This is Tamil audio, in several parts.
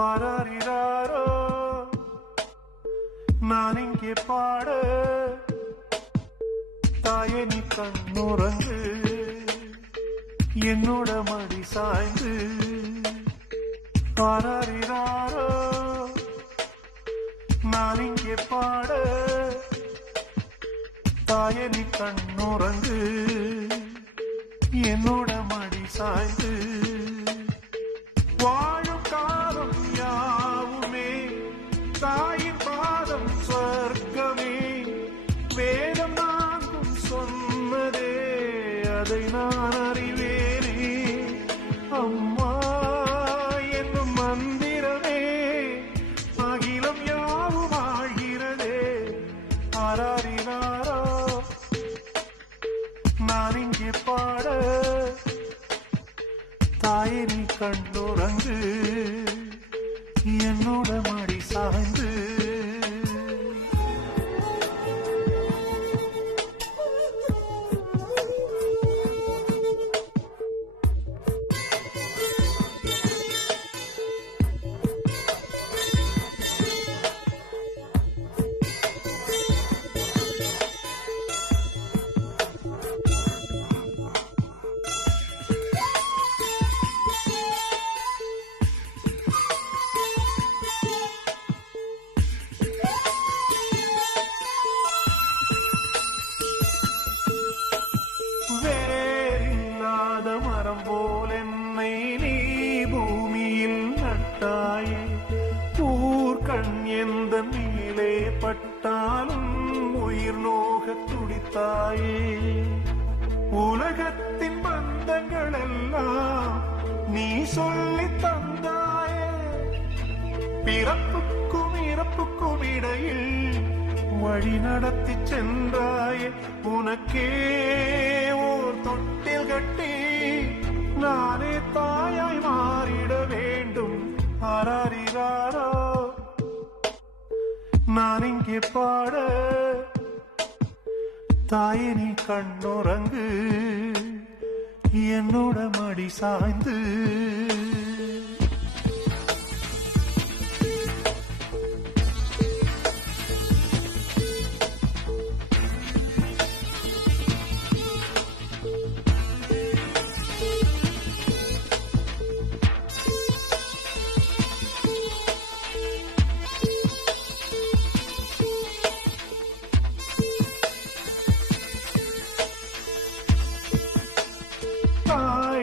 ஆராரிராரோ நான் இங்கே பாட தாயே நீ கண்ணுறங்கு என்னோட மடி சாய்ந்து ஆராரிராரோ நான் இங்கே பாட தாயே நீ கண்ணுறங்கு என்னோட மடி சாய்ந்து வாழும் காலம் யாவுமே தாயின் பாதம் சொர்க்கமே வேதம் நான்கும் சொன்னதே அதை நான் அறிவேனே அம்மா என்னும் மந்திரமே அகிலம் யாவும் ஆழ்கிறதே ஆராரினாரோ நான் இங்கே பாட தாயே நீ கண்ணுறங்கு என்னோட மடி சாய்ந்து மரம் போல் என்னை நீ பூமியில் நட்டாயே ஊர்கண் எந்த மேலே பட்டாலும் உயிர் நோக துடித்தாயே உலகத்தின் பந்தங்கள் எல்லாம் நீ சொல்லி தந்தாயே பிறப்புக்கும் இறப்புக்கும் இடையில் வழி நடத்தி சென்றாயே உனக்கே ஓர் தொட்டில் கட்டி நானே தாயாய் மாறிட வேண்டும் ஆராரிராரோ நான் இங்கே பாட தாயே நீ கண்ணுறங்கு என்னோட மடி சாய்ந்து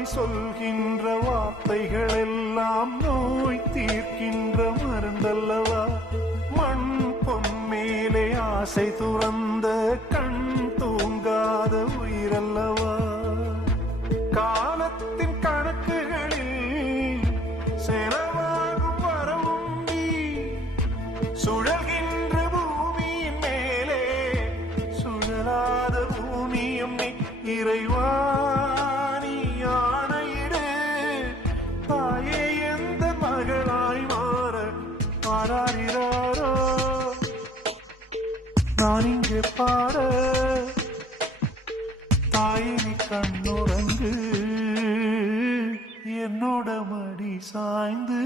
சொல்கின்ற வார்த்தைகள் எல்லாம் நோய் தீர்க்கின்ற மருந்தல்லவா மண் பொன் மேலே ஆசை துறந்த கண் தூங்காத உயிரல்லவா காலத்தின் கணக்குகளில் செலவாகும் வரவும் நீ சுழல்கின்ற பூமியின் மேலே சுழலாத பூமியும் நீ இறைவா தாயே எந்த மகளாய் மாற ஆராரிராரோ நான் இங்கே பாட தாயே நீ கண்ணுறங்கு என்னோட மடி சாய்ந்து